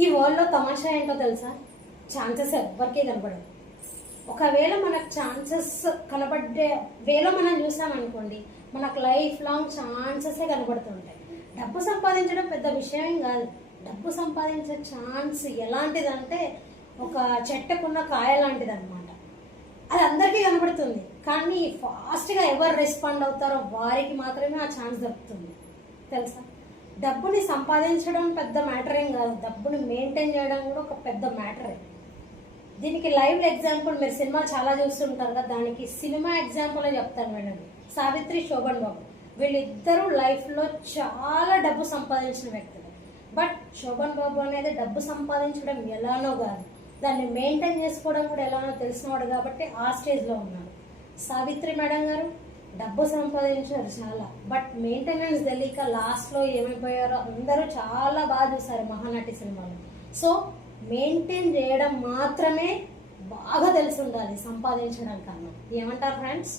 ఈ వరల్డ్లో తమాషా ఏంటో తెలుసా? ఛాన్సెస్ ఎవ్వరికీ కనపడదు. ఒకవేళ మనకు ఛాన్సెస్ కనబడే వేలో మనం చూసామనుకోండి, మనకు లైఫ్ లాంగ్ ఛాన్సెసే కనబడుతుంటాయి. డబ్బు సంపాదించడం పెద్ద విషయం కాదు. డబ్బు సంపాదించే ఛాన్స్ ఎలాంటిదంటే ఒక చెట్టుకున్న కాయ లాంటిది అనమాట. అది అందరికీ కనబడుతుంది, కానీ ఫాస్ట్గా ఎవరు రెస్పాండ్ అవుతారో వారికి మాత్రమే ఆ ఛాన్స్ దొరుకుతుంది. తెలుసా? డబ్బుని సంపాదించడం పెద్ద మ్యాటర్ ఏం కాదు, డబ్బుని మెయింటైన్ చేయడం కూడా ఒక పెద్ద మ్యాటరే. దీనికి లైవ్ ఎగ్జాంపుల్ మీరు సినిమా చాలా చూస్తుంటారు కదా, దానికి సినిమా ఎగ్జాంపుల్ చెప్తాను వినండి. సావిత్రి, శోభన్ బాబు వీళ్ళిద్దరూ లైఫ్లో చాలా డబ్బు సంపాదించిన వ్యక్తులు. బట్ శోభన్ బాబు అనేది డబ్బు సంపాదించడం ఎలానో కాదు, దాన్ని మెయింటైన్ చేసుకోవడం కూడా ఎలానో తెలిసినవాడు కాబట్టి ఆ స్టేజ్లో ఉన్నాడు. సావిత్రి మేడం గారు డబ్బు సంపాదించారు చాలా, బట్ మెయింటెనెన్స్ తెలియక లాస్ట్లో ఏమైపోయారో అందరూ చాలా బాగా చూసారు మహానటి సినిమాలో. సో మెయింటైన్ చేయడం మాత్రమే బాగా తెలిసి ఉండాలి సంపాదించడం కన్నా. ఏమంటారు ఫ్రెండ్స్?